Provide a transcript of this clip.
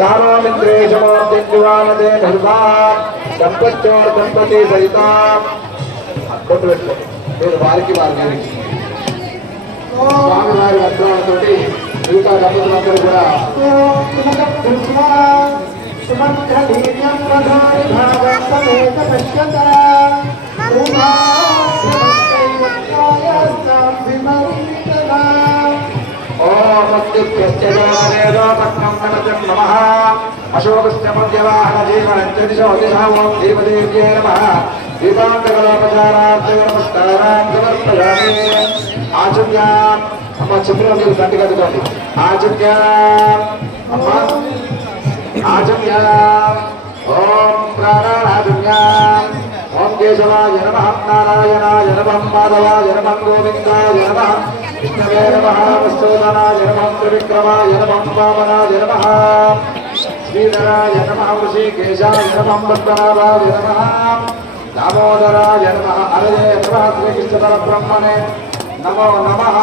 కామామిత్రేషమోర్జువానదే నిర్మా దంపత్యోర్ దంపతి సహిత కొట్టు పెట్టుకోండి మీరు వారికి వారి స్వామివారి మంత్రాలతో మిగతా దంపతులందరూ కూడా అశోకస్య మధ్యవాహన జీవనంచదిశో దిశా ఓం దేవదేవ్యే నమః దీపాంతకలోపచారార్థ నమస్కారాన్ని సమర్పయామి. ఆచమ్య అమ్మ చెప్పిన మీరు గంట కట్టుకోండి. ఆచమ్య అమ్మ ఆచమ్య ఓం ప్రాణారాచమ్య ఓం కేశవాయ నమః నారాయణాయ నమః మాధవాయ నమః గోవిందాయ నమః విష్ణవే నమః వస్తోదనాయ నమః త్రివిక్రమాయ నమః వామనాయ నమః శ్రీధరాయ నమః ఋషికేశాయ నమః పద్మనాభాయ నమః దామోదరాయ నమః హరయే నమః శ్రీకృష్ణ పరబ్రహ్మణే నమో నమః.